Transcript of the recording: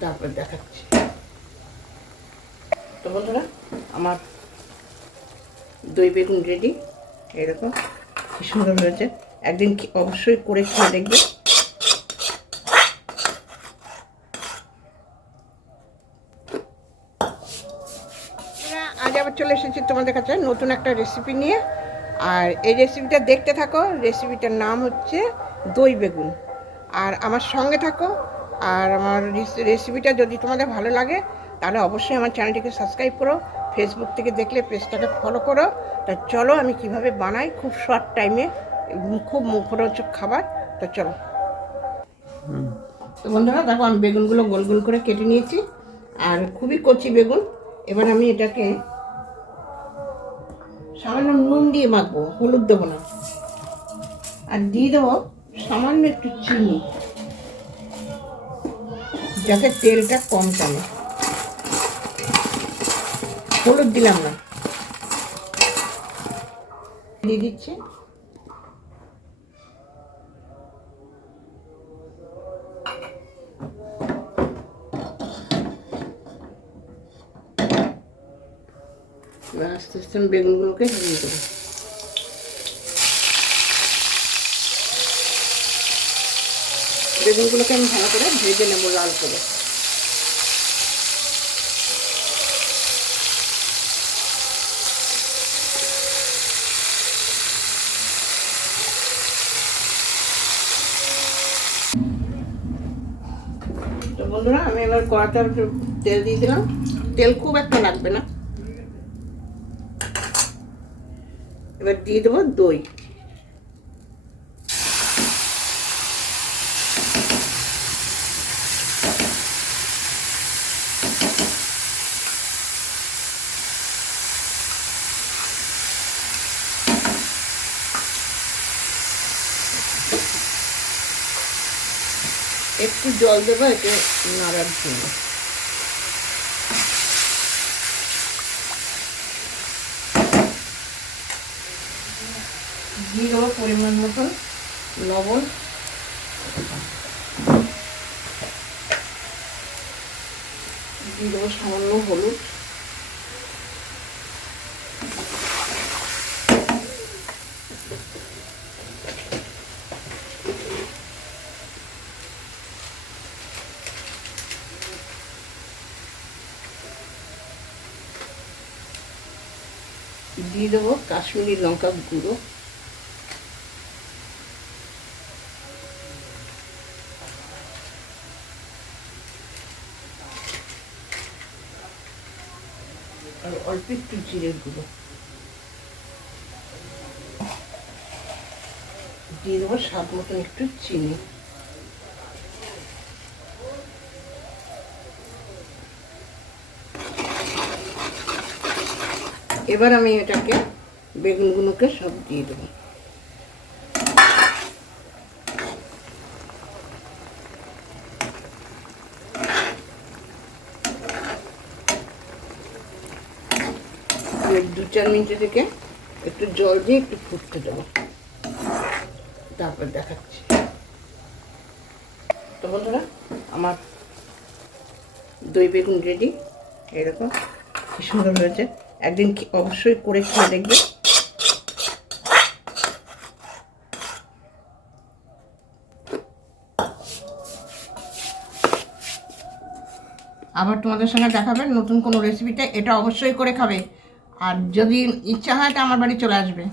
তারপর দেখাচ্ছি। তো বন্ধুরা, আমার দই বেগুন রেডি এরকম। কি সুন্দর হয়েছে। একদিন অবশ্যই করে খেয়ে দেখবে। আজ আবার চলে এসেছি তোমাদের কাছে নতুন একটা রেসিপি নিয়ে। আর এই রেসিপিটা দেখতে থাকো। রেসিপিটার নাম হচ্ছে দই বেগুন। আর আমার সঙ্গে থাকো আর আমার রেসিপিটা যদি তোমাদের ভালো লাগে তাহলে অবশ্যই আমার চ্যানেলটিকে সাবস্ক্রাইব করো ফেসবুক থেকে দেখলে পেজটাকে ফলো করো। তা চলো আমি কীভাবে বানাই খুব শর্ট টাইমে খুব মুখরোচক খাবার তো চলো। তো বন্ধুরা দেখো আমি বেগুনগুলো গোল গোল করে কেটে নিয়েছি আর খুবই কচি বেগুন। এবার আমি এটাকে সামান্য নুন দিয়ে মাখবো হলুদ দেবো না। আর দিয়ে দেবো সামান্য একটু চিনি। যাতে তেলটা কম টানে। হলুদ দিলাম না। দিয়ে দিচ্ছি। আস্তে আস্তে বেগুনগুলোকে দিয়ে দেবো। বেগুনগুলোকে আমি ভালো করে ভেজে নেব লাল করে। তো বন্ধুরা, আমি এবার কড়াতে তেল দিয়ে দিলাম। তেল খুব একটা লাগবে না। এবার দিয়ে দেবো দই। একটু জল দেবো এতে নাড়ার জন্য। ঘি পরিমাণ মতন লবণ। দিয়ে দেবো সামান্য হলুদ। দিয়ে দেবো কাশ্মীরি লঙ্কা গুঁড়ো। আর অল্প একটু জিরের গুঁড়ো। দিয়ে দেবো স্বাদ মতন একটু চিনি। এবার আমি এটাকে বেগুনগুলোকে সব দিয়ে দেবো। দু চার মিনিট থেকে একটু জল দিয়ে একটু ফুটতে দেবো। তারপর দেখাচ্ছি। তো বন্ধুরা, আমার দই বেগুন রেডি। এরকম কি সুন্দর হয়েছে। একদিন অবশ্যই করে খেয়ে দেখবে। আবার তোমাদের সঙ্গে দেখাবে নতুন কোনো রেসিপিটা এটা অবশ্যই করে খাবে। আর যদি ইচ্ছা হয় তা আমার বাড়ি চলে আসবে।